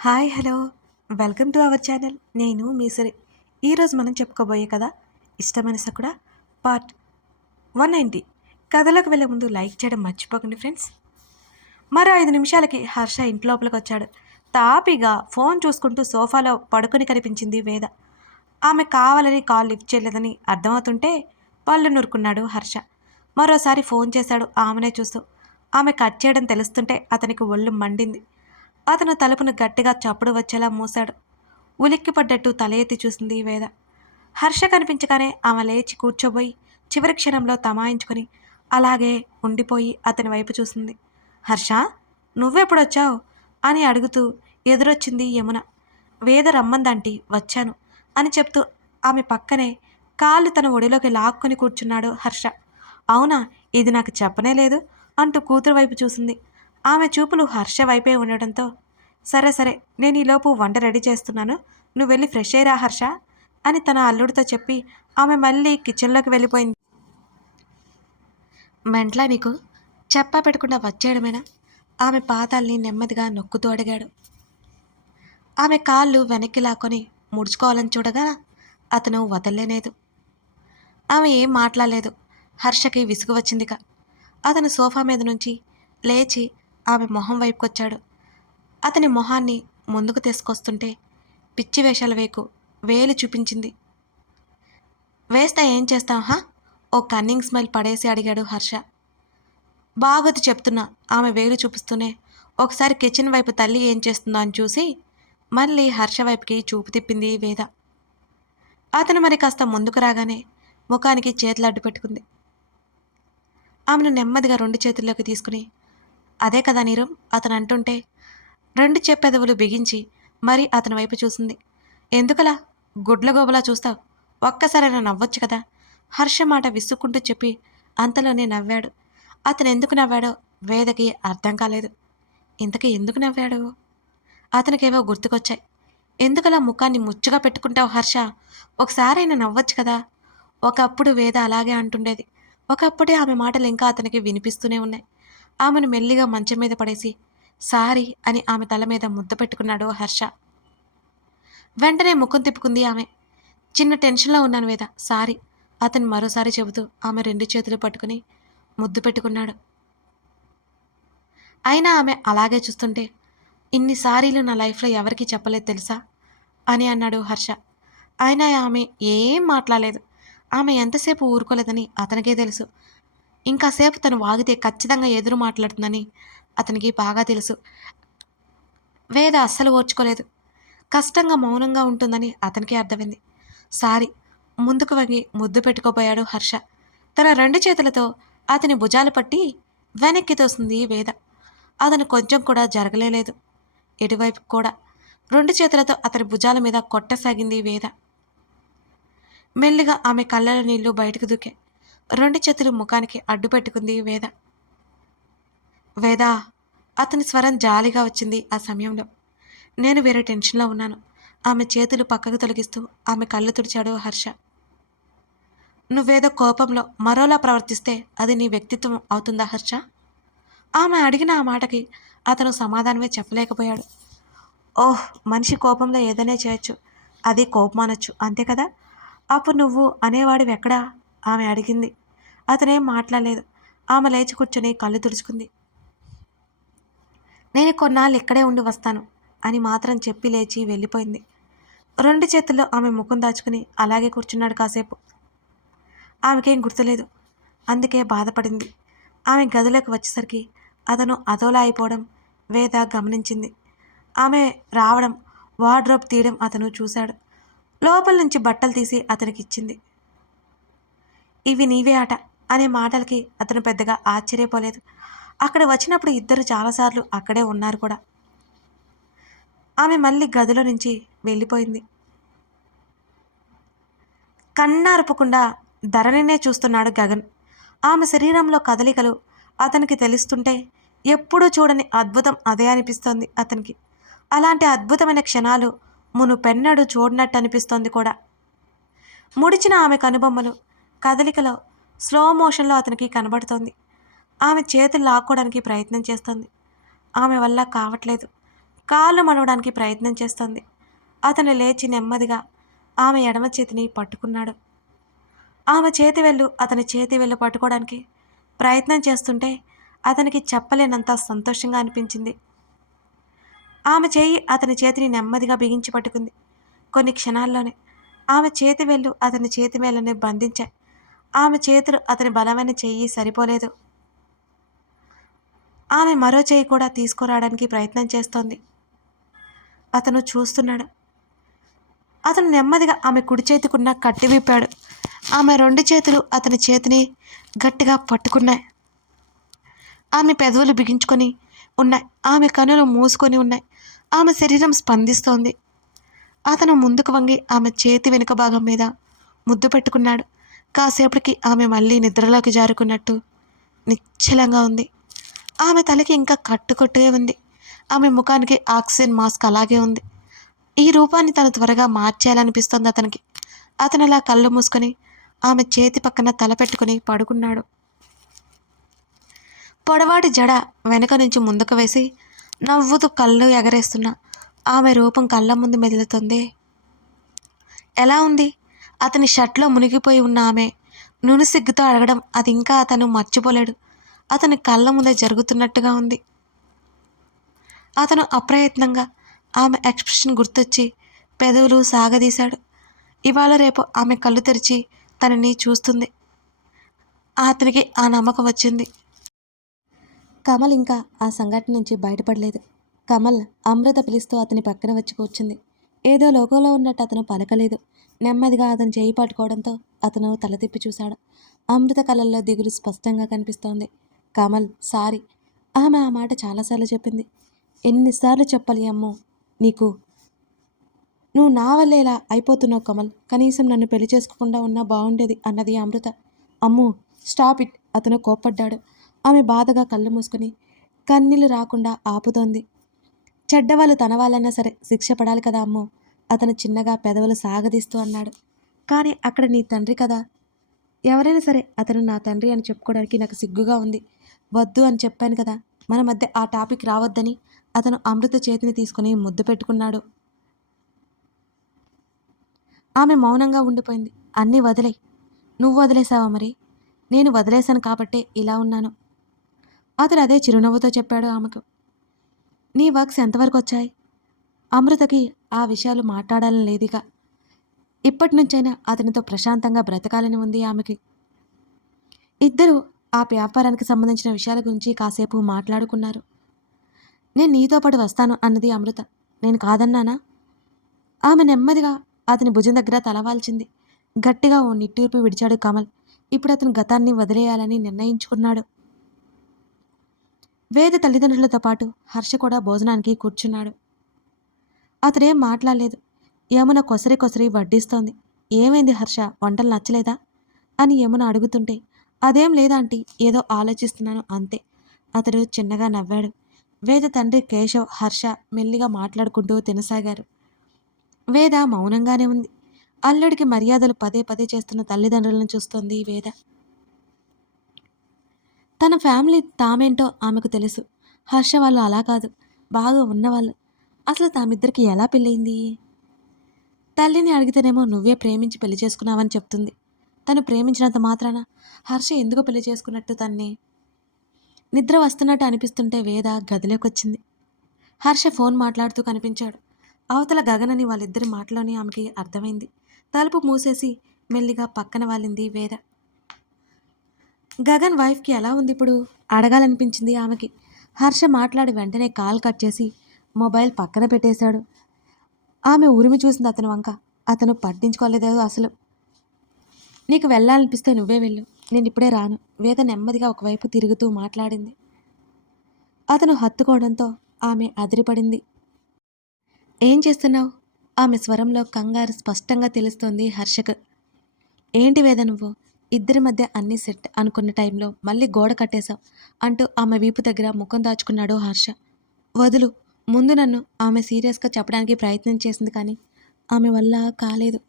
Hi hello welcome to our channel. నేను మీ సిరి. ఈరోజు మనం చెప్పుకోబోయే కథ ఇష్టమైన సకుడా పార్ట్ 190. కథలోకి వెళ్ళే ముందు లైక్ చేయడం మర్చిపోకండి ఫ్రెండ్స్. మరో 5 నిమిషాలకి హర్ష ఇంట్లోపలికి వచ్చాడు. తాపీగా ఫోన్ చూసుకుంటూ సోఫాలో పడుకొని కనిపించింది వేద. ఆమె కావాలని కాల్ లిఫ్ట్ చేయలేదని అర్థమవుతుంటే పళ్ళు నూరుకున్నాడు హర్ష. మరోసారి ఫోన్ చేశాడు ఆమెనే చూస్తూ. ఆమె కట్ చేయడం తెలుస్తుంటే అతనికి ఒళ్ళు మండింది. అతను తలుపును గట్టిగా చప్పుడు వచ్చేలా మూశాడు. ఉలిక్కిపడ్డట్టు తల ఎత్తి చూసింది వేద. హర్ష కనిపించగానే ఆమె లేచి కూర్చోబోయి చివరి క్షణంలో తమాయించుకొని అలాగే ఉండిపోయి అతని వైపు చూసింది. హర్ష, నువ్వెప్పుడొచ్చావు అని అడుగుతూ ఎదురొచ్చింది యమున. వేద రమ్మందంటి వచ్చాను అని చెప్తూ ఆమె పక్కనే కాళ్ళు తన ఒడిలోకి లాక్కొని కూర్చున్నాడు హర్ష. అవునా, ఇది నాకు చెప్పనే లేదు అంటూ కూతురు వైపు చూసింది. ఆమె చూపులు హర్ష వైపే ఉండడంతో సరే సరే, నేను ఈలోపు వంట రెడీ చేస్తున్నాను, నువ్వు వెళ్ళి ఫ్రెష్ అయ్యిరా హర్ష అని తన అల్లుడితో చెప్పి ఆమె మళ్ళీ కిచెన్లోకి వెళ్ళిపోయింది. మెంట్లా నీకు, చెప్పా పెట్టకుండా వచ్చేయడమేనా? ఆమె పాదాల్ని నెమ్మదిగా నొక్కుతూ అడిగాడు. ఆమె కాళ్ళు వెనక్కి లాక్కొని ముడుచుకోవాలని చూడగా అతను వదల్లేలేదు. ఆమె ఏం మాట్లాడలేదు. హర్షకి విసుగు వచ్చిందిక. అతను సోఫా మీద నుంచి లేచి ఆమె మొహం వైపుకొచ్చాడు. అతని మొహాన్ని ముందుకు తీసుకొస్తుంటే పిచ్చి వేషాలు వేకు వేలు చూపించింది. వేస్తే ఏం చేస్తావా? ఓ కన్నింగ్ స్మైల్ పడేసి అడిగాడు హర్ష. బాగోదు చెప్తున్నా ఆమె వేలు చూపిస్తూనే ఒకసారి కిచెన్ వైపు తల్లి ఏం చేస్తుందో అని చూసి మళ్ళీ హర్ష వైపుకి చూపు తిప్పింది వేద. అతను మరి కాస్త ముందుకు రాగానే ముఖానికి చేతులు అడ్డు పెట్టుకుంది. ఆమెను నెమ్మదిగా 2 చేతుల్లోకి తీసుకుని అదే కదా నీరం అతను అంటుంటే 2 పెదవులు బిగించి మరి అతని వైపు చూసింది. ఎందుకలా గుడ్లగోబలా చూస్తావు? ఒక్కసారైనా నవ్వొచ్చు కదా? హర్ష మాట విసుక్కుంటూ చెప్పి అంతలోనే నవ్వాడు. అతను ఎందుకు నవ్వాడో వేదకి అర్థం కాలేదు. ఇంతకీ ఎందుకు నవ్వాడు? అతనికేవో గుర్తుకొచ్చాయి. ఎందుకలా ముఖాన్ని ముచ్చుగా పెట్టుకుంటావు హర్ష? ఒకసారైనా నవ్వొచ్చు కదా? ఒకప్పుడు వేద అలాగే అంటుండేది. ఒకప్పుడే ఆమె మాటలు ఇంకా అతనికి వినిపిస్తూనే ఉన్నాయి. ఆమెను మెల్లిగా మంచం మీద పడేసి సారీ అని ఆమె తల మీద ముద్ద పెట్టుకున్నాడు హర్ష. వెంటనే ముఖం తిప్పుకుంది ఆమె. చిన్న టెన్షన్లో ఉన్నాను వేద, సారీ అతను మరోసారి చెబుతూ ఆమె 2 చేతులు పట్టుకుని ముద్దు పెట్టుకున్నాడు. అయినా ఆమె అలాగే చూస్తుంటే ఇన్నిసారీలు నా లైఫ్లో ఎవరికీ చెప్పలేదు తెలుసా అని అన్నాడు హర్ష. అయినా ఆమె ఏం మాట్లాడలేదు. ఆమె ఎంతసేపు ఊరుకోలేదని అతనికే తెలుసు. ఇంకాసేపు తను వాగితే ఖచ్చితంగా ఎదురు మాట్లాడుతుందని అతనికి బాగా తెలుసు. వేద అస్సలు ఓర్చుకోలేదు. కష్టంగా మౌనంగా ఉంటుందని అతనికి అర్థమైంది. సారీ ముందుకు వంగి ముద్దు పెట్టుకోపోయాడు హర్ష. తన 2 చేతులతో అతని భుజాలు పట్టి వెనక్కి తోసింది వేద. అతను కొంచెం కూడా జరగలేదు. ఎటువైపు కూడా 2 చేతులతో అతని భుజాల మీద కొట్టసాగింది వేద. మెల్లిగా ఆమె కళ్ళలో నీళ్లు బయటకు దూకే 2 చేతులు ముఖానికి అడ్డు పెట్టుకుంది వేద. వేదా, అతని స్వరం జాలిగా వచ్చింది ఆ సమయంలో. నేను వేరే టెన్షన్లో ఉన్నాను. ఆమె చేతులు పక్కకు తొలగిస్తూ ఆమె కళ్ళు తుడిచాడు హర్ష. నువ్వేదో కోపంలో మరోలా ప్రవర్తిస్తే అది నీ వ్యక్తిత్వం అవుతుందా హర్ష? ఆమె అడిగిన ఆ మాటకి అతను సమాధానమే చెప్పలేకపోయాడు. ఓహ్, మనిషి కోపంలో ఏదైనా చేయొచ్చు, అది కోపం అనొచ్చు, అంతే కదా? అప్పుడు నువ్వు అనేవాడివెక్కడా? ఆమె అడిగింది. అతనేం మాట్లాడలేదు. ఆమె లేచి కూర్చొని కళ్ళు తుడుచుకుంది. నేను కొన్నాళ్ళు ఇక్కడే ఉండి వస్తాను అని మాత్రం చెప్పి లేచి వెళ్ళిపోయింది. 2 చేతుల్లో ఆమె ముఖం దాచుకుని అలాగే కూర్చున్నాడు కాసేపు. ఆమెకేం గుర్తులేదు. అందుకే బాధపడింది. ఆమె గదిలోకి వచ్చేసరికి అతను అదోలా అయిపోవడం వేద గమనించింది. ఆమె రావడం, వార్డ్రోబ్ తీయడం అతను చూశాడు. లోపల నుంచి బట్టలు తీసి అతనికి ఇచ్చింది. ఇవి నీవే ఆట అనే మాటలకి అతను పెద్దగా ఆశ్చర్యపోలేదు. అక్కడ వచ్చినప్పుడు ఇద్దరు చాలాసార్లు అక్కడే ఉన్నారు కూడా. ఆమె మళ్ళీ గదిలో నుంచి వెళ్ళిపోయింది. కన్నార్పకుండా ధరణినే చూస్తున్నాడు గగన్. ఆమె శరీరంలో కదలికలు అతనికి తెలుస్తుంటే ఎప్పుడూ చూడని అద్భుతం అదే అనిపిస్తోంది అతనికి. అలాంటి అద్భుతమైన క్షణాలు మునుపెన్నడూ చూడనట్టు అనిపిస్తోంది కూడా. ముడిచిన ఆమె కనుబొమ్మలు కదలికలో స్లో మోషన్లో అతనికి కనబడుతోంది. ఆమె చేతులు లాక్కోవడానికి ప్రయత్నం చేస్తోంది. ఆమె వల్ల కావట్లేదు. కాళ్ళు మడవడానికి ప్రయత్నం చేస్తోంది. అతను లేచి నెమ్మదిగా ఆమె ఎడమ చేతిని పట్టుకున్నాడు. ఆమె చేతి వేళ్ళు అతని చేతి వేళ్ళు పట్టుకోవడానికి ప్రయత్నం చేస్తుంటే అతనికి చెప్పలేనంత సంతోషంగా అనిపించింది. ఆమె చేయి అతని చేతిని నెమ్మదిగా బిగించి పట్టుకుంది. కొన్ని క్షణాల్లోనే ఆమె చేతి వేళ్ళు అతని చేతి వేళ్ళని బంధించాయి. ఆమె చేతులు అతని బలమైన చెయ్యి సరిపోలేదు. ఆమె మరో చేయి కూడా తీసుకురావడానికి ప్రయత్నం చేస్తోంది. అతను చూస్తున్నాడు. అతను నెమ్మదిగా ఆమె కుడి చేతికున్న కట్టి విప్పాడు. ఆమె రెండు చేతులు అతని చేతిని గట్టిగా పట్టుకున్నాయి. ఆమె పెదవులు బిగించుకొని ఉన్నాయి. ఆమె కనులు మూసుకొని ఉన్నాయి. ఆమె శరీరం స్పందిస్తోంది. అతను ముందుకు వంగి ఆమె చేతి వెనుక భాగం మీద ముద్దు పెట్టుకున్నాడు. కాసేపటికి ఆమె మళ్ళీ నిద్రలోకి జారుకున్నట్టు నిశ్చలంగా ఉంది. ఆమె తలకి ఇంకా కట్టుకొట్టే ఉంది. ఆమె ముఖానికి ఆక్సిజన్ మాస్క్ అలాగే ఉంది. ఈ రూపాన్ని తను త్వరగా మార్చేయాలనిపిస్తోంది అతనికి. అతను అలా కళ్ళు మూసుకొని ఆమె చేతి పక్కన తల పెట్టుకుని పడుకున్నాడు. పొడవాటి జడ వెనక నుంచి ముందుకు వేసి నవ్వుతూ కళ్ళు ఎగరేస్తున్న ఆమె రూపం కళ్ళ ముందు మెదులుతుంది. ఎలా ఉంది? అతని షర్ట్లో మునిగిపోయి ఉన్న ఆమె నునుసిగ్గుతో అడగడం అది ఇంకా అతను మర్చిపోలేడు. అతని కళ్ళ ముందే జరుగుతున్నట్టుగా ఉంది. అతను అప్రయత్నంగా ఆమె ఎక్స్ప్రెషన్ గుర్తొచ్చి పెదవులు సాగదీశాడు. ఇవాళ రేపు ఆమె కళ్ళు తెరిచి తనని చూస్తుంది. అతనికి ఆ నమ్మకం వచ్చింది. కమల్ ఇంకా ఆ సంఘటన నుంచి బయటపడలేదు. కమల్ అమృత పిలుస్తూ అతని పక్కన వచ్చి కూర్చుంది. ఏదో లోకంలో ఉన్నట్టు అతను పలకలేదు. నెమ్మదిగా అతను చేయి పట్టుకోవడంతో అతను తల తిప్పి చూశాడు. అమృత కళ్ళల్లో దిగులు స్పష్టంగా కనిపిస్తోంది. కమల్ సారీ. ఆమె ఆ మాట చాలాసార్లు చెప్పింది. ఎన్నిసార్లు చెప్పాలి అమ్మో నీకు? నువ్వు నా వల్లే ఇలా అయిపోతున్నావు కమల్. కనీసం నన్ను పెళ్లి చేసుకోకుండా ఉన్నా బాగుండేది అన్నది అమృత. అమ్మో స్టాప్ ఇట్. అతను కోప్పడ్డాడు. ఆమె బాధగా కళ్ళు మూసుకుని కన్నీళ్ళు రాకుండా ఆపుతోంది. చెడ్డవాళ్ళు తన వాళ్ళైనా సరే శిక్ష పడాలి కదా అమ్మో. అతను చిన్నగా పెదవులు సాగదీస్తూ అన్నాడు. కానీ అక్కడ నీ తండ్రి కదా. ఎవరైనా సరే అతను నా తండ్రి అని చెప్పుకోవడానికి నాకు సిగ్గుగా ఉంది. వద్దు అని చెప్పాను కదా. మన మధ్య ఆ టాపిక్ రావద్దని అతను అమృత చేతిని తీసుకుని ముద్దు పెట్టుకున్నాడు. ఆమె మౌనంగా ఉండిపోయింది. అన్నీ వదిలేయ్. నువ్వు వదిలేసావా మరి? నేను వదిలేశాను కాబట్టే ఇలా ఉన్నాను. అతను అదే చిరునవ్వుతో చెప్పాడు ఆమెకు. నీ వర్క్స్ ఎంతవరకు వచ్చాయి? అమృతకి ఆ విషయాలు మాట్లాడాలని లేదిగా. ఇప్పటి నుంచైనా అతనితో ప్రశాంతంగా బ్రతకాలని ఉంది ఆమెకి. ఇద్దరు ఆ వ్యాపారానికి సంబంధించిన విషయాల గురించి కాసేపు మాట్లాడుకున్నారు. నేను నీతో పాటు వస్తాను అన్నది అమృత. నేను కాదన్నానా? ఆమె నెమ్మదిగా అతని భుజం దగ్గర తలవాల్చింది. గట్టిగా ఓ నిట్టూర్పు విడిచాడు కమల్. ఇప్పుడు అతను గతాన్ని వదిలేయాలని నిర్ణయించుకున్నాడు. వేద తల్లిదండ్రులతో పాటు హర్ష కూడా భోజనానికి కూర్చున్నాడు. అతనేం మాట్లాడలేదు. యమున కొసరి కొసరి వడ్డిస్తోంది. ఏమైంది హర్ష, వంటలు నచ్చలేదా అని యమున అడుగుతుంటే అదేం లేదాంటీ, ఏదో ఆలోచిస్తున్నాను అంతే. అతడు చిన్నగా నవ్వాడు. వేద తండ్రి కేశవ్, హర్ష మెల్లిగా మాట్లాడుకుంటూ తినసాగారు. వేద మౌనంగానే ఉంది. అల్లుడికి మర్యాదలు పదే పదే చేస్తున్న తల్లిదండ్రులను చూస్తోంది వేద. తన ఫ్యామిలీ తామేంటో ఆమెకు తెలుసు. హర్ష వాళ్ళు అలా కాదు, బాగా ఉన్నవాళ్ళు. అసలు తామిద్దరికి ఎలా పెళ్ళయింది? తల్లిని అడిగితేనేమో నువ్వే ప్రేమించి పెళ్లి చేసుకున్నావని చెప్తుంది. తను ప్రేమించినంత మాత్రాన హర్ష ఎందుకు పెళ్లి చేసుకున్నట్టు తన్ని? నిద్ర వస్తున్నట్టు అనిపిస్తుంటే వేద గదిలోకి వచ్చింది. హర్ష ఫోన్ మాట్లాడుతూ కనిపించాడు. అవతల గగనని వాళ్ళిద్దరి మాటలోని ఆమెకి అర్థమైంది. తలుపు మూసేసి మెల్లిగా పక్కన వాలింది వేద. గగన్ వైఫ్కి ఎలా ఉంది ఇప్పుడు అడగాలనిపించింది ఆమెకి. హర్ష మాట్లాడి వెంటనే కాల్ కట్ చేసి మొబైల్ పక్కన పెట్టేశాడు. ఆమె ఉరిమి చూసింది అతని వంక. అతను పట్టించుకోలేదో అసలు. నీకు వెళ్ళాలనిపిస్తే నువ్వే వెళ్ళు, నేను ఇప్పుడే రాను. వేద నెమ్మదిగా ఒకవైపు తిరుగుతూ మాట్లాడింది. అతను హత్తుకోవడంతో ఆమె అదిరిపడింది. ఏం చేస్తున్నావు? ఆమె స్వరంలో కంగారు స్పష్టంగా తెలుస్తోంది హర్షకు. ఏంటి వేద నువ్వు? ఇద్దరి మధ్య అన్నీ సెట్ అనుకున్న టైంలో మళ్ళీ గోడ కట్టేశావు అంటూ ఆమె వీపు దగ్గర ముఖం దాచుకున్నాడు హర్ష. వదులు, ముందు నన్ను ఆమె సీరియస్గా చెప్పడానికి ప్రయత్నం చేసింది కానీ ఆమె వల్ల కాలేదు.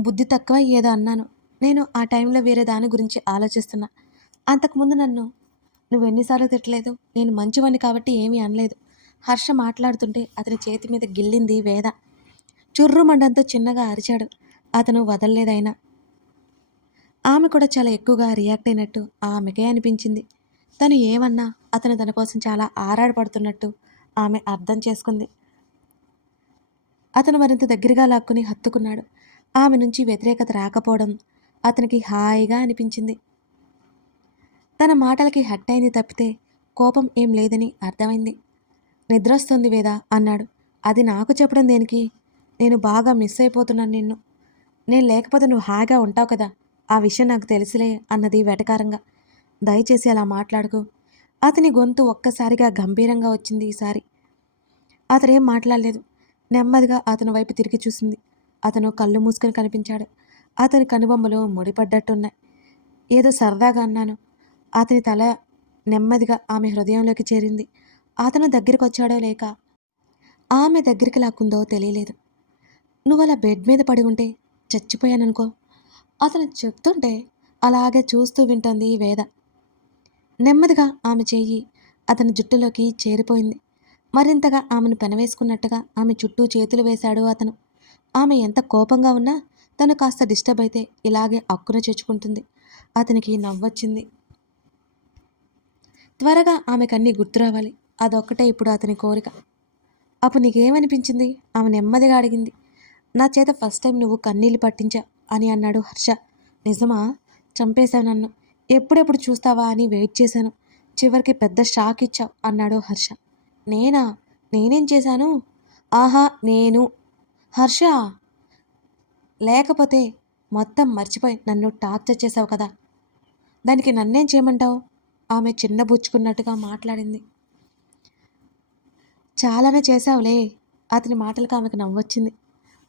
బుద్ధి తక్కువ ఏదో అన్నాను. నేను ఆ టైంలో వేరే దాని గురించి ఆలోచిస్తున్నా. అంతకుముందు నన్ను నువ్వెన్నిసార్లు తిట్టలేదు. నేను మంచివాణ్ణి కాబట్టి ఏమీ అనలేదు. హర్ష మాట్లాడుతుంటే అతని చేతి మీద గిల్లింది వేద. చుర్రుమండంతో చిన్నగా అరిచాడు. అతను వదల్లేదైనా. ఆమె కూడా చాలా ఎక్కువగా రియాక్ట్ అయినట్టు ఆమెకే అనిపించింది. తను ఏమన్నా అతను తన కోసం చాలా ఆరాటపడుతున్నట్టు ఆమె అర్థం చేసుకుంది. అతను మరింత దగ్గరగా లాక్కుని హత్తుకున్నాడు. ఆమె నుంచి వ్యతిరేకత రాకపోవడం అతనికి హాయిగా అనిపించింది. తన మాటలకి హర్ట్ అయింది తప్పితే కోపం ఏం లేదని అర్థమైంది. నిద్రొస్తుంది వేద అన్నాడు. అది నాకు చెప్పడం దేనికి? నేను బాగా మిస్ అయిపోతున్నాను నిన్ను. నేను లేకపోతే నువ్వు హాయిగా ఉంటావు కదా, ఆ విషయం నాకు తెలుసులే అన్నది వెటకారంగా. దయచేసి అలా మాట్లాడుకు. అతని గొంతు ఒక్కసారిగా గంభీరంగా వచ్చింది ఈసారి. అతనేం మాట్లాడలేదు. నెమ్మదిగా అతని వైపు తిరిగి చూసింది. అతను కళ్ళు మూసుకొని కనిపించాడు. అతని కనుబొమ్మలు ముడిపడ్డట్టున్నాయి. ఏదో సరదాగా అన్నాను. అతని తల నెమ్మదిగా ఆమె హృదయంలోకి చేరింది. అతను దగ్గరికి వచ్చాడో లేక ఆమె దగ్గరికి లాక్కుందో తెలియలేదు. నువ్వలా బెడ్ మీద పడి ఉంటే చచ్చిపోయాననుకో. అతను చెప్తుంటే అలాగే చూస్తూ వింటోంది వేద. నెమ్మదిగా ఆమె చెయ్యి అతని జుట్టులోకి చేరిపోయింది. మరింతగా ఆమెను పెనవేసుకున్నట్టుగా ఆమె చుట్టూ చేతులు వేశాడు అతను. ఆమె ఎంత కోపంగా ఉన్నా తను కాస్త డిస్టర్బ్ అయితే ఇలాగే అక్కున చేర్చుకుంటుంది. అతనికి నవ్వొచ్చింది. త్వరగా ఆమెకన్నీ గుర్తు రావాలి, అదొక్కటే ఇప్పుడు అతని కోరిక. అప్పుడు నీకేమనిపించింది? ఆమె నెమ్మదిగా అడిగింది. నా చేత ఫస్ట్ టైం నువ్వు కన్నీళ్ళు పట్టించా అని అన్నాడు హర్ష. నిజమా? చంపేశావు నన్ను. ఎప్పుడెప్పుడు చూస్తావా అని వెయిట్ చేశాను. చివరికి పెద్ద షాక్ ఇచ్చావు అన్నాడు హర్ష. నేనా? నేనేం చేశాను? ఆహా నేను. హర్ష, లేకపోతే మొత్తం మర్చిపోయి నన్ను టార్చర్ చేసావు కదా, దానికి నన్నేం చేయమంటావు? ఆమె చిన్నబుచ్చుకున్నట్టుగా మాట్లాడింది. చాలానే చేశావులే. అతని మాటలకు ఆమెకు నవ్వొచ్చింది.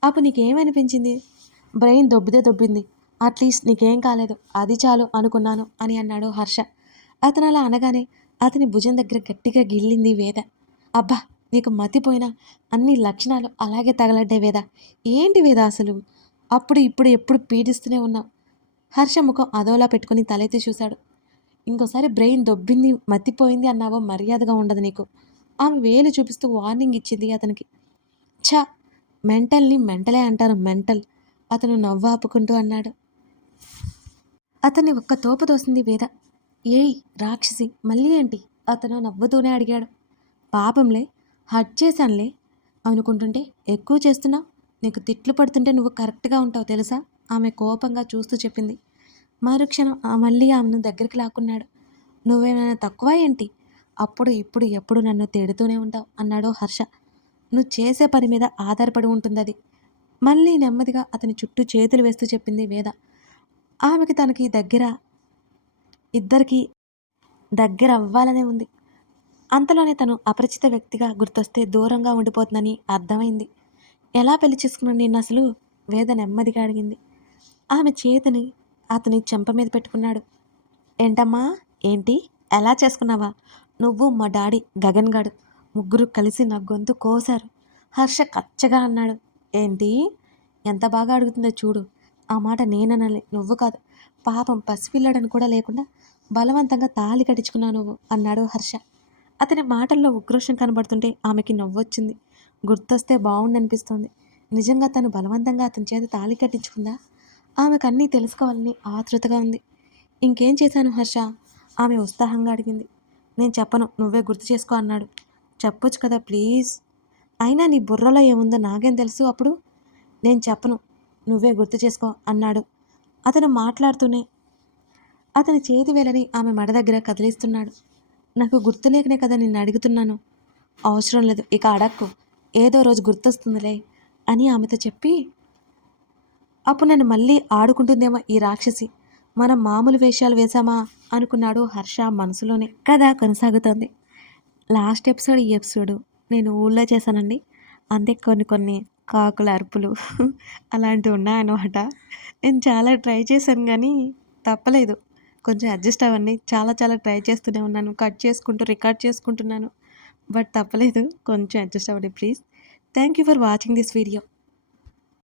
అప్పుడు నీకేమనిపించింది? బ్రెయిన్ దొబ్బితే దొబ్బింది, అట్లీస్ట్ నీకేం కాలేదు, అది చాలు అనుకున్నాను అని అన్నాడు హర్ష. అతను అలా అనగానే అతని భుజం దగ్గర గట్టిగా గిల్లింది వేద. అబ్బా, నీకు మతిపోయినా అన్ని లక్షణాలు అలాగే తగలడ్డాయి వేద. ఏంటి వేద అసలు? అప్పుడు ఇప్పుడు ఎప్పుడు పీడిస్తూనే ఉన్నావు. హర్ష ముఖం అదోలా పెట్టుకుని తలెత్తి చూశాడు. ఇంకోసారి బ్రెయిన్ దొబ్బింది మతిపోయింది అన్నావో మర్యాదగా ఉండదు నీకు. ఆమె వేలు చూపిస్తూ వార్నింగ్ ఇచ్చింది అతనికి. ఛ, మెంటల్ని మెంటలే అంటారు, మెంటల్. అతను నవ్వాపుకుంటూ అన్నాడు. అతన్ని ఒక్క తోపు తోసింది వేద. ఏయ్ రాక్షసి, మళ్ళీ ఏంటి? అతను నవ్వుతూనే అడిగాడు. పాపంలే, హట్ చేశానులే అనుకుంటుంటే ఎక్కువ చేస్తున్నావు. నీకు తిట్లు పడుతుంటే నువ్వు కరెక్ట్గా ఉంటావు తెలుసా? ఆమె కోపంగా చూస్తూ చెప్పింది. మరుక్షణం మళ్ళీ ఆమెను దగ్గరికి లాక్కున్నాడు. నువ్వేమైనా తక్కువ ఏంటి? అప్పుడు ఇప్పుడు ఎప్పుడు నన్ను తిడుతూనే ఉంటావు అన్నాడు హర్ష. నువ్వు చేసే పని మీద ఆధారపడి ఉంటుంది అది. మళ్ళీ నెమ్మదిగా అతని చుట్టూ చేతులు వేస్తూ చెప్పింది వేద. ఆమెకి తనకి ఇద్దరికి దగ్గర అవ్వాలనే ఉంది. అంతలోనే తను అపరిచిత వ్యక్తిగా గుర్తొస్తే దూరంగా ఉండిపోతుందని అర్థమైంది. ఎలా పెళ్లి చేసుకున్నాను నిన్ను అసలు? వేద నెమ్మదిగా అడిగింది. ఆమె చేతిని అతని చెంప మీద పెట్టుకున్నాడు. ఏంటమ్మా? ఏంటి? ఎలా చేసుకున్నావా? నువ్వు మా డాడీ గగన్ గాడు ముగ్గురు కలిసి నా గొంతు కోసారు. హర్ష కచ్చగా అన్నాడు. ఏంటి? ఎంత బాగా అడుగుతుందో చూడు. ఆ మాట నేననాలి, నువ్వు కాదు. పాపం పసిపిల్లడని కూడా లేకుండా బలవంతంగా తాళి కట్టించుకున్నావు నువ్వు అన్నాడు హర్ష. అతని మాటల్లో ఉక్రోషం కనబడుతుంటే ఆమెకి నవ్వొచ్చింది. గుర్తొస్తే బాగుండనిపిస్తోంది. నిజంగా తను బలవంతంగా అతని చేత తాళి కట్టించుకుందా? ఆమెకు అన్నీ తెలుసుకోవాలని ఆతృతగా ఉంది. ఇంకేం చేశాను హర్ష? ఆమె ఉత్సాహంగా అడిగింది. నేను చెప్పను, నువ్వే గుర్తు చేసుకో అన్నాడు. చెప్పొచ్చు కదా ప్లీజ్. అయినా నీ బుర్రలో ఏముందో నాకేం తెలుసు అప్పుడు? నేను చెప్పను, నువ్వే గుర్తు చేసుకో అన్నాడు. అతను మాట్లాడుతూనే అతని చేతి వేలని ఆమె మడ దగ్గర కదిలిస్తున్నాడు. నాకు గుర్తులేకనే కదా నిన్ను అడుగుతున్నాను. అవసరం లేదు, ఇక అడక్కు. ఏదో రోజు గుర్తొస్తుందిలే అని ఆమెతో చెప్పి, అప్పుడు నన్ను మళ్ళీ ఆడుకుంటుందేమో ఈ రాక్షసి. మనం మామూలు వేషాలు వేశామా అనుకున్నాడు హర్ష మనసులోనే. కథ కొనసాగుతోంది. లాస్ట్ ఎపిసోడ్ ఈ ఎపిసోడు నేను ఊళ్ళో చేశానండి. అంతే, కొన్ని కాకుల అరుపులు అలాంటివి ఉన్నాయన్నమాట. నేను చాలా ట్రై చేశాను కానీ తప్పలేదు. కొంచెం అడ్జస్ట్ అవ్వండి. చాలా ట్రై చేస్తూనే ఉన్నాను. కట్ చేసుకుంటూ రికార్డ్ చేసుకుంటున్నాను. బట్ తప్పలేదు. కొంచెం అడ్జస్ట్ అవ్వండి please. Thank you for watching this video.